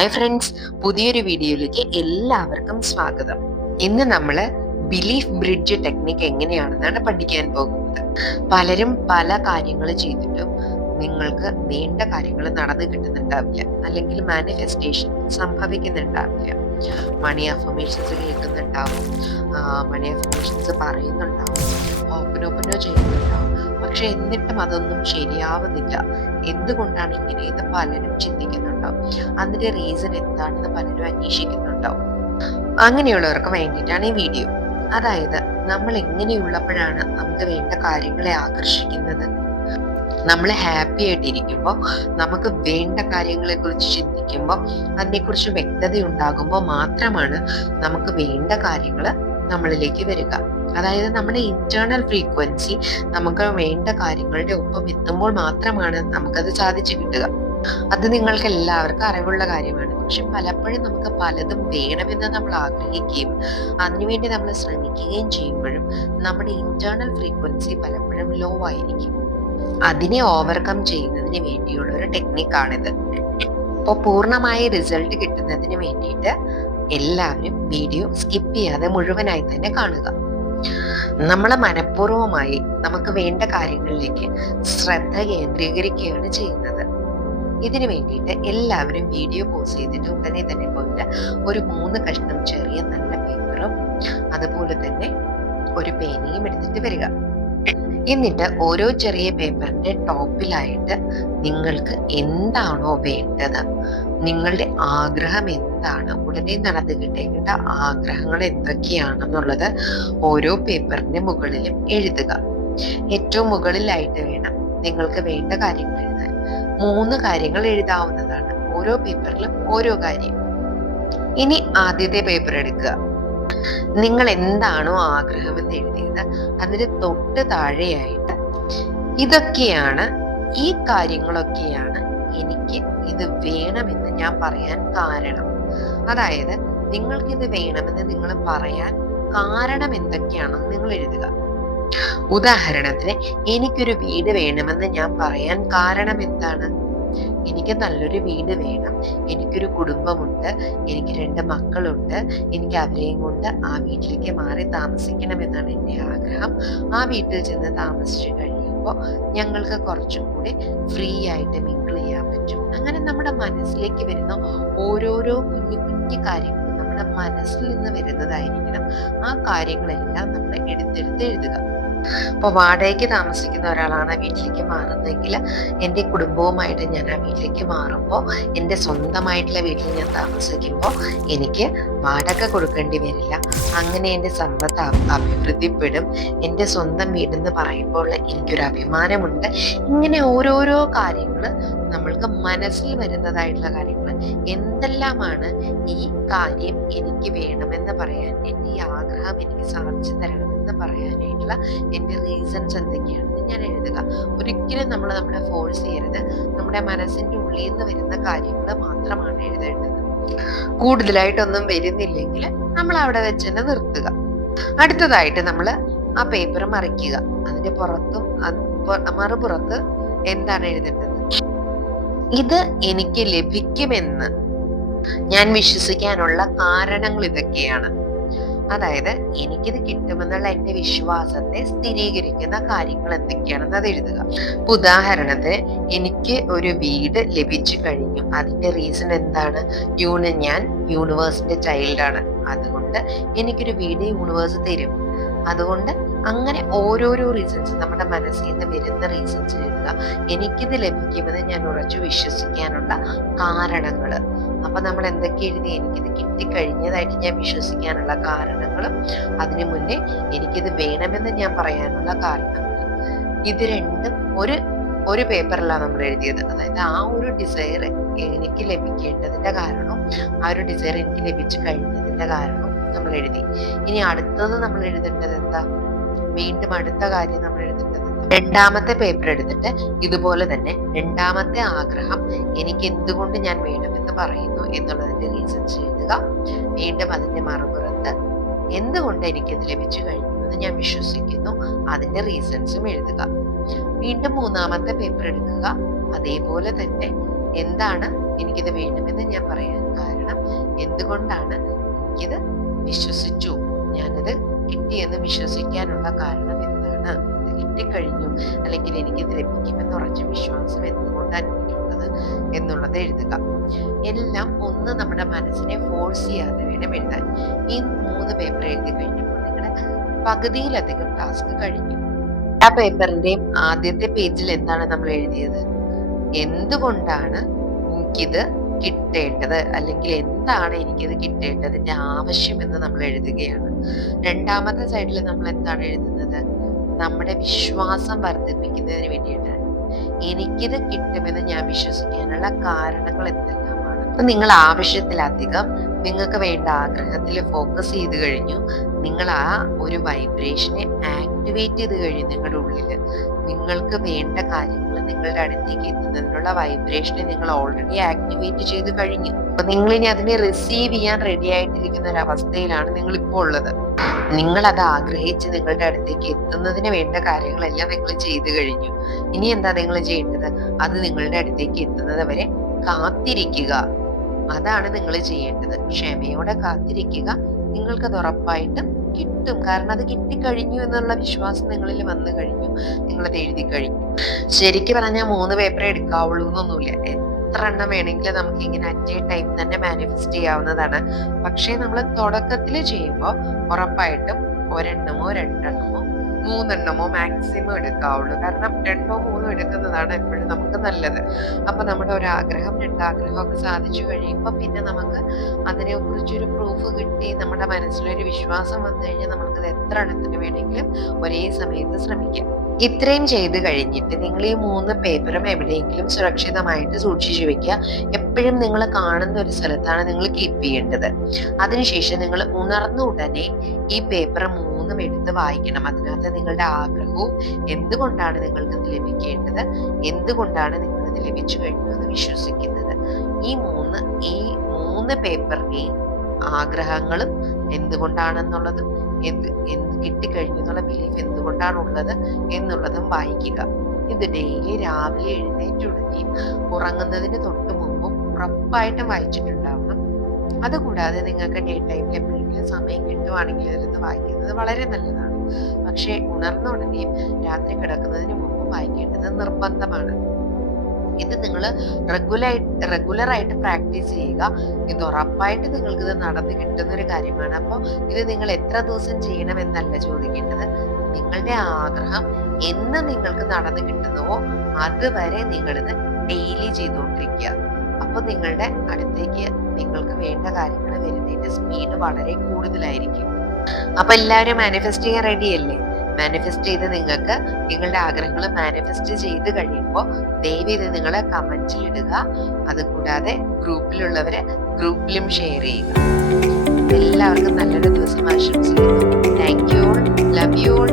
Hi friends, പുതിയൊരു വീഡിയോയിലേക്ക് എല്ലാവർക്കും സ്വാഗതം. ഇന്ന് നമ്മൾ ബിലീഫ് ബ്രിഡ്ജ് ടെക്നിക്ക് എങ്ങനെയാണെന്നാണ് പഠിക്കാൻ പോകുന്നത്. പലരും പല കാര്യങ്ങൾ ചെയ്തിട്ടും നിങ്ങൾക്ക് വേണ്ട കാര്യങ്ങൾ നടന്നു കിട്ടുന്നുണ്ടാവില്ല, അല്ലെങ്കിൽ മാനിഫെസ്റ്റേഷൻ സംഭവിക്കുന്നുണ്ടാവില്ല. മണി അഫർമേഷൻസ് കേൾക്കുന്നുണ്ടാവും, മണി അഫർമേഷൻസ് പറയുന്നുണ്ടാവും, ഓപ്പനോ ചെയ്യുന്നുണ്ടാവും. പക്ഷെ എന്നിട്ടും അതൊന്നും ശരിയാവുന്നില്ല. എന്തുകൊണ്ടാണ് ഇങ്ങനെയെന്ന് പലരും ചിന്തിക്കുന്നുണ്ടാവും. അതിന്റെ റീസൺ എന്താണെന്ന് പലരും അന്വേഷിക്കുന്നുണ്ടാവും. അങ്ങനെയുള്ളവർക്ക് വേണ്ടിയിട്ടാണ് ഈ വീഡിയോ. അതായത്, നമ്മൾ എങ്ങനെയുള്ളപ്പോഴാണ് നമുക്ക് വേണ്ട കാര്യങ്ങളെ ആകർഷിക്കുന്നത്. നമ്മൾ ഹാപ്പി ആയിട്ടിരിക്കുമ്പോൾ, നമുക്ക് വേണ്ട കാര്യങ്ങളെ കുറിച്ച് ചിന്തിക്കുമ്പോൾ, അതിനെക്കുറിച്ച് വ്യക്തത ഉണ്ടാകുമ്പോൾ മാത്രമാണ് നമുക്ക് വേണ്ട കാര്യങ്ങൾ നമ്മളിലേക്ക് വരിക. അതായത് നമ്മുടെ ഇന്റേണൽ ഫ്രീക്വൻസി നമുക്ക് വേണ്ട കാര്യങ്ങളുടെ ഒപ്പം എത്തുമ്പോൾ മാത്രമാണ് നമുക്കത് സാധിച്ചു കിട്ടുക. അത് നിങ്ങൾക്ക് എല്ലാവർക്കും അറിവുള്ള കാര്യമാണ്. പക്ഷെ പലപ്പോഴും നമുക്ക് പലതും വേണമെന്ന് നമ്മൾ ആഗ്രഹിക്കുകയും അതിനുവേണ്ടി നമ്മൾ ശ്രമിക്കുകയും ചെയ്യുമ്പോഴും നമ്മുടെ ഇന്റേണൽ ഫ്രീക്വൻസി പലപ്പോഴും ലോ ആയിരിക്കും. അതിനെ ഓവർകം ചെയ്യുന്നതിന് വേണ്ടിയുള്ള ഒരു ടെക്നിക്കാണിത്. അപ്പോൾ പൂർണ്ണമായ റിസൾട്ട് കിട്ടുന്നതിന് വേണ്ടിയിട്ട് എല്ലാവരും വീഡിയോ സ്കിപ്പ് ചെയ്യാതെ മുഴുവനായി തന്നെ കാണുക. നമ്മൾ മനഃപൂർവ്വമായി നമുക്ക് വേണ്ട കാര്യങ്ങളിലേക്ക് ശ്രദ്ധ കേന്ദ്രീകരിക്കുകയാണ് ചെയ്യുന്നത്. ഇതിനു വേണ്ടിയിട്ട് എല്ലാവരും വീഡിയോ പോസ് ചെയ്തിട്ട് ഉടനെ തന്നെ പോയിട്ട് ഒരു 3 കഷ്ണം ചെറിയ നല്ല പേപ്പറും അതുപോലെ തന്നെ ഒരു പേനയും എടുത്തിട്ട് വരിക. എന്നിട്ട് ഓരോ ചെറിയ പേപ്പറിന്റെ ടോപ്പിലായിട്ട് നിങ്ങൾക്ക് എന്താണോ വേണ്ടത്, നിങ്ങളുടെ ആഗ്രഹം എന്താണ്, ഉടനെ നടന്നു കിട്ടേണ്ട ആഗ്രഹങ്ങൾ എന്തൊക്കെയാണെന്നുള്ളത് ഓരോ പേപ്പറിന്റെ മുകളിലും എഴുതുക. ഏറ്റവും മുകളിലായിട്ട് വേണം നിങ്ങൾക്ക് വേണ്ട കാര്യങ്ങൾ എഴുതാൻ. 3 കാര്യങ്ങൾ എഴുതാവുന്നതാണ്, ഓരോ പേപ്പറിലും ഓരോ കാര്യം. ഇനി ആദ്യത്തെ പേപ്പർ എടുക്കുക. നിങ്ങൾ എന്താണോ ആഗ്രഹമെന്ന് എഴുതിയത് അതിന് തൊട്ട് താഴെയായിട്ട് ഇതൊക്കെയാണ്, ഈ കാര്യങ്ങളൊക്കെയാണ് എനിക്ക് ഇത് വേണമെന്ന് ഞാൻ പറയാൻ കാരണം. അതായത് നിങ്ങൾക്കിത് വേണമെന്ന് നിങ്ങൾ പറയാൻ കാരണം എന്തൊക്കെയാണെന്ന് നിങ്ങൾ എഴുതുക. ഉദാഹരണത്തിന്, എനിക്കൊരു വീട് വേണമെന്ന് ഞാൻ പറയാൻ കാരണം എന്താണ്? എനിക്ക് നല്ലൊരു വീട് വേണം, എനിക്കൊരു കുടുംബമുണ്ട്, എനിക്ക് 2 മക്കളുണ്ട്, എനിക്ക് അവരെയും കൊണ്ട് ആ വീട്ടിലേക്ക് മാറി താമസിക്കണമെന്നാണ് എൻ്റെ ആഗ്രഹം. ആ വീട്ടിൽ ചെന്ന് താമസിച്ചു കഴിയുമ്പോൾ ഞങ്ങൾക്ക് കുറച്ചും കൂടി ഫ്രീ ആയിട്ട് മിങ്കിൾ ചെയ്യാൻ പറ്റും. അങ്ങനെ നമ്മുടെ മനസ്സിലേക്ക് വരുന്ന ഓരോരോ കുഞ്ഞു കുഞ്ഞു കാര്യങ്ങളും നമ്മുടെ മനസ്സിൽ നിന്ന് വരുന്നതായിരിക്കണം. ആ കാര്യങ്ങളെല്ലാം നമ്മൾ എടുത്തെടുത്ത് എഴുതുക. ഇപ്പോൾ വാടകയ്ക്ക് താമസിക്കുന്ന ഒരാളാണ് ആ വീട്ടിലേക്ക് മാറുന്നതെങ്കിൽ, എൻ്റെ കുടുംബവുമായിട്ട് ഞാൻ ആ വീട്ടിലേക്ക് മാറുമ്പോൾ, എൻ്റെ സ്വന്തമായിട്ടുള്ള വീട്ടിൽ ഞാൻ താമസിക്കുമ്പോൾ എനിക്ക് വാടക കൊടുക്കേണ്ടി വരില്ല. അങ്ങനെ എൻ്റെ സമ്പത്ത് അഭിവൃദ്ധിപ്പെടും. എൻ്റെ സ്വന്തം വീടെന്ന് പറയുമ്പോൾ എനിക്കൊരു അഭിമാനമുണ്ട്. ഇങ്ങനെ ഓരോരോ കാര്യങ്ങൾ നമ്മൾക്ക് മനസ്സിൽ വരുന്നതായിട്ടുള്ള കാര്യങ്ങൾ എന്തെല്ലാമാണ് ഈ കാര്യം എനിക്ക് വേണമെന്ന് പറയാൻ, എൻ്റെ ഈ ആഗ്രഹം എനിക്ക് സാധിച്ചു തരണമെന്ന് പറയാനായിട്ടുള്ള എൻ്റെ റീസൺസ് എന്തൊക്കെയാണെന്ന് ഞാൻ എഴുതുക. ഒരിക്കലും നമ്മളെ ഫോഴ്സ് ചെയ്യരുത്. നമ്മുടെ മനസ്സിൻ്റെ ഉള്ളിൽ നിന്ന് വരുന്ന കാര്യങ്ങൾ മാത്രമാണ് എഴുതേണ്ടത്. കൂടുതലായിട്ടൊന്നും വരുന്നില്ലെങ്കിൽ നമ്മൾ അവിടെ വെച്ച് തന്നെ നിർത്തുക. അടുത്തതായിട്ട് നമ്മൾ ആ പേപ്പർ മറിക്കുക. അതിന്റെ പുറത്തും മറുപുറത്ത് എന്താണ് എഴുതേണ്ടത്? ഇത് എനിക്ക് ലഭിക്കുമെന്ന് ഞാൻ വിശ്വസിക്കാനുള്ള കാരണങ്ങൾ ഇതൊക്കെയാണ്. അതായത് എനിക്കിത് കിട്ടുമെന്നുള്ള എൻ്റെ വിശ്വാസത്തെ സ്ഥിരീകരിക്കുന്ന കാര്യങ്ങൾ എന്തൊക്കെയാണെന്ന് അത് എഴുതുക. ഉദാഹരണത്തിന്, എനിക്ക് ഒരു വീട് ലഭിച്ചു കഴിഞ്ഞു. അതിന്റെ റീസൺ എന്താണ്? ഞാൻ യൂണിവേഴ്സിന്റെ ചൈൽഡാണ്, അതുകൊണ്ട് എനിക്കൊരു വീട് യൂണിവേഴ്സ് തരും. അതുകൊണ്ട് അങ്ങനെ ഓരോരോ റീസൺസ് നമ്മുടെ മനസ്സിൽ നിന്ന് വരുന്ന റീസൺസ് എഴുതുക. എനിക്കിത് ലഭിക്കുമെന്ന് ഞാൻ ഉറച്ചു വിശ്വസിക്കാനുള്ള കാരണങ്ങൾ. അപ്പൊ നമ്മൾ എന്തൊക്കെ എഴുതി? എനിക്കിത് കിട്ടിക്കഴിഞ്ഞതായിട്ട് ഞാൻ വിശ്വസിക്കാനുള്ള കാരണങ്ങളും അതിനു മുന്നേ എനിക്കിത് വേണമെന്ന് ഞാൻ പറയാനുള്ള കാരണങ്ങൾ. ഇത് രണ്ടും ഒരു പേപ്പറിലാണ് നമ്മൾ എഴുതിയത്. അതായത് ആ ഒരു ഡിസയർ എനിക്ക് ലഭിക്കേണ്ടതിന്റെ കാരണവും ആ ഒരു ഡിസയർ എനിക്ക് ലഭിച്ചു കഴിഞ്ഞതിന്റെ കാരണവും നമ്മൾ എഴുതി. ഇനി അടുത്തത് നമ്മൾ എഴുതേണ്ടത് എന്താ? വീണ്ടും അടുത്ത കാര്യം നമ്മൾ എഴുതേണ്ടത്, രണ്ടാമത്തെ പേപ്പർ എടുത്തിട്ട് ഇതുപോലെ തന്നെ രണ്ടാമത്തെ ആഗ്രഹം എനിക്ക് എന്തുകൊണ്ട് ഞാൻ വേണമെന്ന് പറയുന്നു എന്നുള്ളതിന്റെ റീസൺസ് എഴുതുക. വീണ്ടും അതിന്റെ മറുപുറത്ത് എന്തുകൊണ്ട് എനിക്കിത് ലഭിച്ചു കഴിഞ്ഞു എന്ന് ഞാൻ വിശ്വസിക്കുന്നു, അതിന്റെ റീസൺസും എഴുതുക. വീണ്ടും 3-ാമത്തെ പേപ്പർ എടുക്കുക. അതേപോലെ തന്നെ എന്താണ് എനിക്കിത് വേണമെന്ന് ഞാൻ പറയാൻ കാരണം, എന്തുകൊണ്ടാണ് എനിക്കിത് വിശ്വസിച്ചു, ഞാനത് കിട്ടിയെന്ന് വിശ്വസിക്കാനുള്ള കാരണം എന്താണ്, ഇത് കിട്ടിക്കഴിഞ്ഞു അല്ലെങ്കിൽ എനിക്കിത് ലഭിക്കുമെന്ന് ഉറച്ച വിശ്വാസം എന്തുകൊണ്ടാണ് എനിക്കുള്ളത് എന്നുള്ളത് എഴുതുക. എല്ലാം ഒന്ന് നമ്മുടെ മനസ്സിനെ ഫോഴ്സ് ചെയ്യാതെ വേണം എഴുതാൻ. ഈ 3 പേപ്പർ എഴുതി കഴിഞ്ഞപ്പോൾ നിങ്ങളുടെ പകുതിയിലധികം ടാസ്ക് കഴിഞ്ഞു. ആ പേപ്പറിന്റെയും ആദ്യത്തെ പേജിൽ എന്താണ് നമ്മൾ എഴുതിയത്? എന്തുകൊണ്ടാണ് എനിക്കിത് കിട്ടേണ്ടത്, അല്ലെങ്കിൽ എന്താണ് എനിക്കിത് കിട്ടേണ്ടതിന്റെ ആവശ്യം എന്ന് നമ്മൾ എഴുതുകയാണ്. രണ്ടാമത്തെ സൈഡിൽ നമ്മൾ എന്താണ് എഴുതുന്നത്? നമ്മുടെ വിശ്വാസം വർദ്ധിപ്പിക്കുന്നതിന് വേണ്ടിയിട്ടാണ്. എനിക്കിത് കിട്ടുമെന്ന് ഞാൻ വിശ്വസിക്കാനുള്ള കാരണങ്ങൾ എന്തെല്ലാമാണ്. അപ്പൊ നിങ്ങൾ ആവശ്യത്തിലധികം നിങ്ങൾക്ക് വേണ്ട ആഗ്രഹത്തിൽ ഫോക്കസ് ചെയ്ത് കഴിഞ്ഞു. നിങ്ങൾ ആ ഒരു വൈബ്രേഷനെ ആക്ടിവേറ്റ് ചെയ്ത് കഴിഞ്ഞു. നിങ്ങളുടെ ഉള്ളിൽ നിങ്ങൾക്ക് വേണ്ട കാര്യങ്ങൾ നിങ്ങളുടെ അടുത്തേക്ക് എത്തുന്നതിനുള്ള വൈബ്രേഷനെ നിങ്ങൾ ഓൾറെഡി ആക്ടിവേറ്റ് ചെയ്ത് കഴിഞ്ഞു. അപ്പൊ നിങ്ങൾ ഇനി അതിനെ റിസീവ് ചെയ്യാൻ റെഡി ആയിട്ടിരിക്കുന്ന ഒരു അവസ്ഥയിലാണ് നിങ്ങൾ ഇപ്പോൾ ഉള്ളത്. നിങ്ങൾ അത് ആഗ്രഹിച്ച് നിങ്ങളുടെ അടുത്തേക്ക് എത്തുന്നതിന് വേണ്ട കാര്യങ്ങളെല്ലാം നിങ്ങൾ ചെയ്തു കഴിഞ്ഞു. ഇനി എന്താ നിങ്ങൾ ചെയ്യേണ്ടത്? അത് നിങ്ങളുടെ അടുത്തേക്ക് എത്തുന്നത് വരെ കാത്തിരിക്കുക. അതാണ് നിങ്ങൾ ചെയ്യേണ്ടത്. ക്ഷമയോടെ കാത്തിരിക്കുക. നിങ്ങൾക്കത് ഉറപ്പായിട്ടും കിട്ടും. കാരണം അത് കിട്ടിക്കഴിഞ്ഞു എന്നുള്ള വിശ്വാസം നിങ്ങളിൽ വന്നു കഴിഞ്ഞു. നിങ്ങളത് എഴുതി കഴിഞ്ഞു. ശരിക്കും പറഞ്ഞാൽ 3 പേപ്പർ എടുക്കാവുള്ളൂ എന്നൊന്നുമില്ല. എത്ര എണ്ണം വേണമെങ്കിലും നമുക്ക് ഇങ്ങനെ അറ്റ് എ ടൈം തന്നെ മാനിഫെസ്റ്റ് ചെയ്യാവുന്നതാണ്. പക്ഷേ നമ്മൾ തുടക്കത്തിൽ ചെയ്യുമ്പോൾ ഉറപ്പായിട്ടും ഒരെണ്ണമോ 2 എണ്ണമോ 3 എണ്ണമോ മാക്സിമം എടുക്കാവുള്ളൂ. കാരണം 2ഓ 3ഓ എടുക്കുന്നതാണ് എപ്പോഴും നമുക്ക് നല്ലത്. അപ്പൊ നമ്മുടെ ഒരാഗ്രഹം 2 ആഗ്രഹമൊക്കെ സാധിച്ചു കഴിയുമ്പോൾ പിന്നെ നമുക്ക് അതിനെ കുറിച്ചൊരു പ്രൂഫ് കിട്ടി, നമ്മുടെ മനസ്സിലൊരു വിശ്വാസം വന്നു കഴിഞ്ഞാൽ നമുക്കത് എത്ര എണ്ണത്തിന് വേണമെങ്കിലും ഒരേ സമയത്ത് ശ്രമിക്കാം. ഇത്രയും ചെയ്ത് കഴിഞ്ഞിട്ട് നിങ്ങൾ ഈ 3 പേപ്പറും എവിടെയെങ്കിലും സുരക്ഷിതമായിട്ട് സൂക്ഷിച്ചു വെക്കുക. എപ്പോഴും നിങ്ങൾ കാണുന്ന ഒരു സ്ഥലത്താണ് നിങ്ങൾ കീപ്പ് ചെയ്യേണ്ടത്. അതിനുശേഷം നിങ്ങൾ ഉണർന്ന ഉടനെ ഈ പേപ്പർ 3ഉം എടുത്ത് വായിക്കണം. അതിനകത്ത് നിങ്ങളുടെ ആഗ്രഹവും എന്തുകൊണ്ടാണ് നിങ്ങൾക്ക് ഇത് ലഭിക്കേണ്ടത്, എന്തുകൊണ്ടാണ് നിങ്ങൾ ഇത് ലഭിച്ചു കഴിഞ്ഞു എന്ന് വിശ്വസിക്കുന്നത്, ഈ 3 പേപ്പറിനെയും ആഗ്രഹങ്ങളും എന്തുകൊണ്ടാണെന്നുള്ളതും എന്ത് കിട്ടിക്കഴിഞ്ഞു എന്നുള്ള ബിലീഫ് എന്തുകൊണ്ടാണുള്ളത് എന്നുള്ളതും വായിക്കുക. ഇത് ഡെയിലി രാവിലെ എഴുന്നേറ്റുടനെയും ഉറങ്ങുന്നതിന് തൊട്ട് മുമ്പും ഉറപ്പായിട്ടും വായിച്ചിട്ടുണ്ടാവണം. അതുകൂടാതെ നിങ്ങൾക്ക് ഡേ ടൈമിൽ എപ്പോഴെങ്കിലും സമയം കിട്ടുവാണെങ്കിൽ ഇരുന്ന് വായിക്കുന്നത് വളരെ നല്ലതാണ്. പക്ഷേ ഉണർന്ന ഉടനെയും രാത്രി കിടക്കുന്നതിന് മുമ്പ് വായിക്കേണ്ടത് നിർബന്ധമാണ്. ഇത് നിങ്ങൾ റെഗുലറായിട്ട് പ്രാക്ടീസ് ചെയ്യുക. ഇത് ഉറപ്പായിട്ട് നിങ്ങൾക്ക് ഇത് നടന്നു കിട്ടുന്ന ഒരു കാര്യമാണ്. അപ്പോൾ ഇത് നിങ്ങൾ എത്ര ദിവസം ചെയ്യണമെന്നല്ല ചോദിക്കേണ്ടത്. നിങ്ങളുടെ ആഗ്രഹം എന്ന് നിങ്ങൾക്ക് നടന്നു കിട്ടുന്നുവോ അതുവരെ നിങ്ങളിത് ഡെയിലി ചെയ്തുകൊണ്ടിരിക്കുക. അപ്പൊ നിങ്ങളുടെ അടുത്തേക്ക് നിങ്ങൾക്ക് വേണ്ട കാര്യങ്ങൾ വരുന്നതിന്റെ സ്പീഡ് വളരെ കൂടുതലായിരിക്കും. അപ്പൊ എല്ലാവരും മാനിഫെസ്റ്റ് ചെയ്യാൻ റെഡിയല്ലേ? മാനിഫെസ്റ്റ് ചെയ്ത് നിങ്ങൾക്ക് നിങ്ങളുടെ ആഗ്രഹങ്ങൾ മാനിഫെസ്റ്റ് ചെയ്ത് കഴിയുമ്പോൾ ദയവേത് നിങ്ങൾ കമന്റിൽ ഇടുക. അതുകൂടാതെ ഗ്രൂപ്പിലുള്ളവരെ ഗ്രൂപ്പിലും ഷെയർ ചെയ്യുക. എല്ലാവർക്കും നല്ലൊരു ദിവസം ആശംസിക്കുന്നു. Thank you all. Love you all.